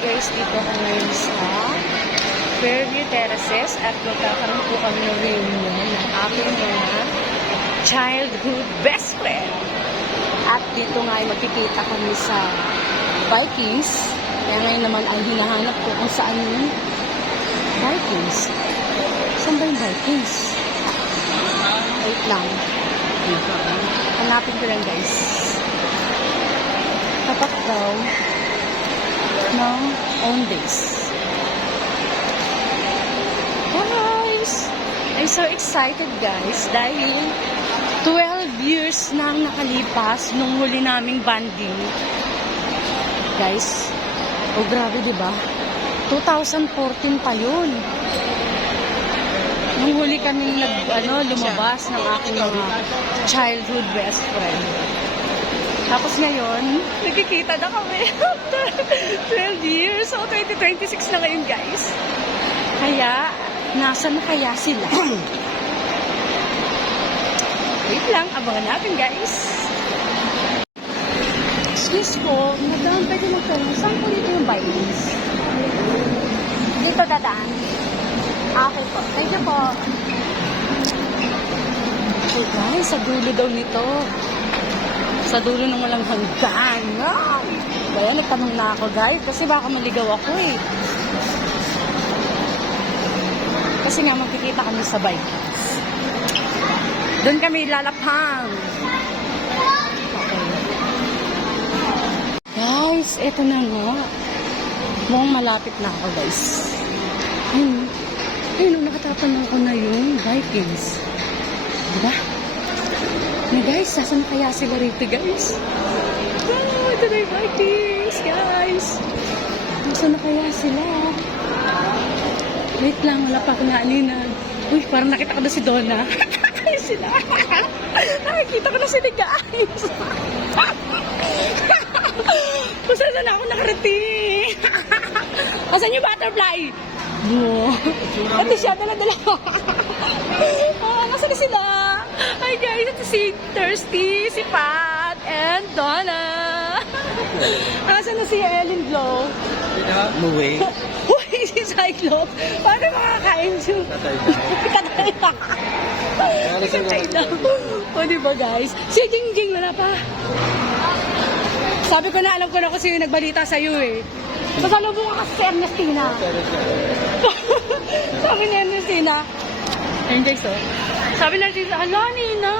guys, dito ako ngayon sa Fairview Terraces at magkakaroon po kami ng reunion ng aking mga childhood best friend. At dito nga ay magkikita kami sa Vikings. Kaya ngayon naman ay hinahanap ko kung saan yung Vikings. Saan ba yung Vikings? Wait lang. Hanapin ko lang guys. Tapat daw ng Owndays. Guys! I'm so excited guys dahil 12 years na ang nakalipas nung huli naming banding. Guys, oh grabe diba? 2014 pa yun. Nung huli kami lumabas ng aking mga childhood best friend. Tapos ngayon, nagkikita na kami after 12 years. So, 2026 na ngayon, guys. Kaya, nasa na kaya sila? Wait lang, abangan natin, guys. Excuse po, madam, pwede magtanong, saan po dito yung Vikings? Dito dadaan. Okay po. Thank you po. Okay, guys, sa dulo daw nito. Sa dulo ng walang hanggan. Kaya nagtanong na ako guys kasi baka maligaw ako eh. Kasi nga magkikita kami sa Vikings. Doon kami lalapang. Okay. Guys, eto na nga. Mukhang malapit na ako guys. Ayun, nakatatanong ko na yung Vikings. Diba? Guys, sasan kaya sila rito, guys? Wow, ito na yung Vikings, guys. Sasan na kaya sila? Wait lang, wala pa ako naaninan. Uy, parang nakita ko na si Donna. Kaya sila. Nakikita ko na sila, guys. Kung saan na ako nakarating. Asan yung butterfly? No. Ito siya, dala-dala. Nasaan na sila? Hi guys, ito si Thirsty, si Pat, and Donna. Nasaan na si Ellen Blow? No way. Uy, si Cyclops. Paano makakain siya? Katay na. Katay na. O diba guys? Si Jingjing wala pa. Sabi ko na, alam ko na kung sino nagbalita sa'yo eh. Pasalubong ka kasi si Ernestina. Sabi ni Ernestina, ayun guys oh. Sabi na siya, ala Nina,